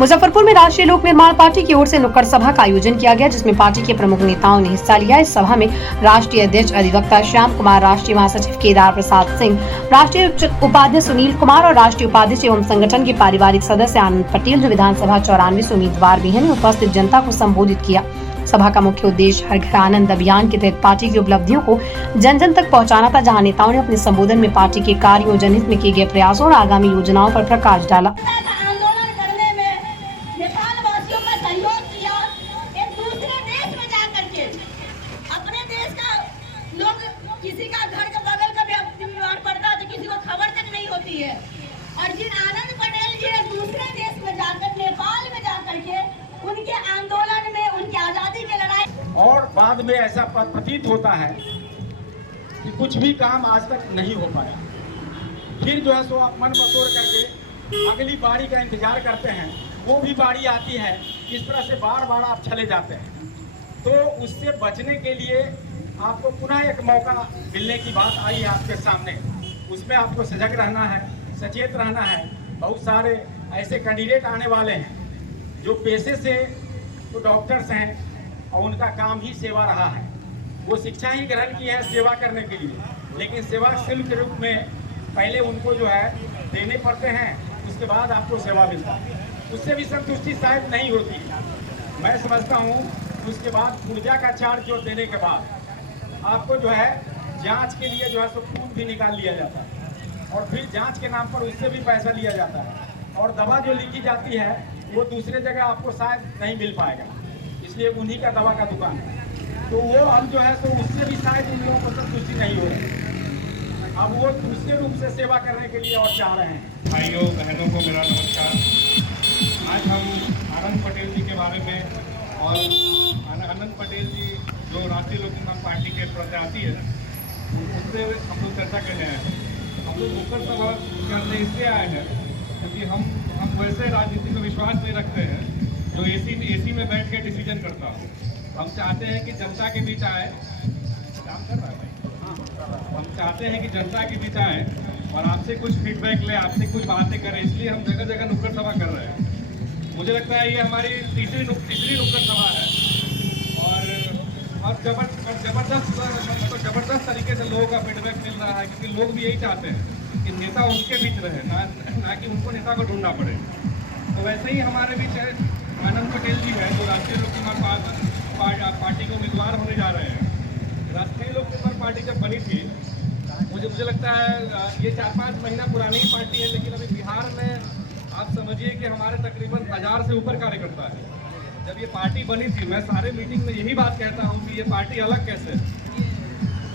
मुजफ्फरपुर में राष्ट्रीय लोक निर्माण पार्टी की ओर से नुक्कड़ सभा का आयोजन किया गया, जिसमें पार्टी के प्रमुख नेताओं ने हिस्सा लिया। इस सभा में राष्ट्रीय अध्यक्ष अधिवक्ता श्याम कुमार, राष्ट्रीय महासचिव केदार प्रसाद सिंह, राष्ट्रीय उपाध्यक्ष सुनील कुमार और राष्ट्रीय उपाध्यक्ष एवं संगठन के पारिवारिक सदस्य आनंद पटेल, जो विधानसभा 94 से उम्मीदवार भी हैं, ने उपस्थित जनता को संबोधित किया। सभा का मुख्य उद्देश्य हर घर आनंद अभियान के तहत पार्टी की उपलब्धियों को जन जन तक पहुंचाना था, जहां नेताओं ने अपने संबोधन में पार्टी के कार्यों, जनहित में किए गए प्रयासों और आगामी योजनाओं पर प्रकाश डाला। किसी का घर का बगल का भी बीमार पड़ता है तो किसी को खबर तक नहीं होती है। और जिन आनंद पटेल जी ने दूसरे देश में जाकर, नेपाल में जाकर के उनके आंदोलन में, उनकी आजादी की लड़ाई, और बाद में ऐसा प्रतीत होता है कि कुछ भी काम आज तक नहीं हो पाया। फिर जो है सो आप मन बतौर करके अगली बारी का इंतजार करते हैं, वो भी बारी आती है, इस तरह से बार बार आप चले जाते हैं। तो उससे बचने के लिए आपको पुनः एक मौका मिलने की बात आई है आपके सामने। उसमें आपको सजग रहना है, सचेत रहना है। बहुत सारे ऐसे कैंडिडेट आने वाले हैं जो पेशे से तो डॉक्टर्स हैं और उनका काम ही सेवा रहा है। वो शिक्षा ही ग्रहण की है सेवा करने के लिए, लेकिन सेवा शुल्क के रूप में पहले उनको जो है देने पड़ते हैं, उसके बाद आपको सेवा मिलता है। उससे भी संतुष्टि शायद नहीं होती। मैं समझता हूँ उसके बाद पुर्जा का चार्ज जो देने के बाद आपको जो है जांच के लिए जो है सो खून भी निकाल लिया जाता है, और फिर जांच के नाम पर उससे भी पैसा लिया जाता है, और दवा जो लिखी जाती है वो दूसरे जगह आपको शायद नहीं मिल पाएगा, इसलिए उन्हीं का दवा का दुकान है। तो वो हम जो है तो उससे भी शायद उन लोगों को संतुष्टि नहीं हो रही। अब वो दूसरे रूप से सेवा करने के लिए और चाह रहे हैं। भाइयों बहनों को मेरा नमस्कार। आज हम आनंद पटेल जी के बारे में, और आनंद पटेल जी जो राष्ट्रीय लोक निर्माण पार्टी के प्रत्याशी है, उससे हम लोग चर्चा करने आए हैं। हम लोग नुक्कड़ सभा करने इसलिए आए हैं क्योंकि हम वैसे राजनीति में विश्वास नहीं रखते हैं जो एसी में बैठ के डिसीजन करता हो। हम चाहते हैं कि जनता के बीच आए, काम कर रहा है भाई, हम चाहते हैं कि जनता के बीच आए और आपसे कुछ फीडबैक ले, आपसे कुछ बातें करें। इसलिए हम जगह जगह नुक्कड़ सभा कर रहे हैं। मुझे लगता है ये हमारी तीसरी नुक्कड़ सभा है, और जबरदस्त तरीके से लोगों का फीडबैक मिल रहा है, क्योंकि लोग भी यही चाहते हैं कि नेता उनके बीच रहे, ना कि उनको नेता को ढूंढना पड़े। तो वैसे ही हमारे बीच आनंद पटेल जी है जो राष्ट्रीय लोक निर्माण पार्टी के उम्मीदवार होने जा रहे हैं। राष्ट्रीय लोक निर्माण पार्टी जब बनी थी, मुझे लगता है ये 4-5 महीना पुरानी ही पार्टी है, लेकिन अभी बिहार में आप समझिए कि हमारे तकरीबन 1000 से ऊपर कार्यकर्ता है। जब ये पार्टी बनी थी, मैं सारे मीटिंग में यही बात कहता हूँ कि ये पार्टी अलग कैसे है।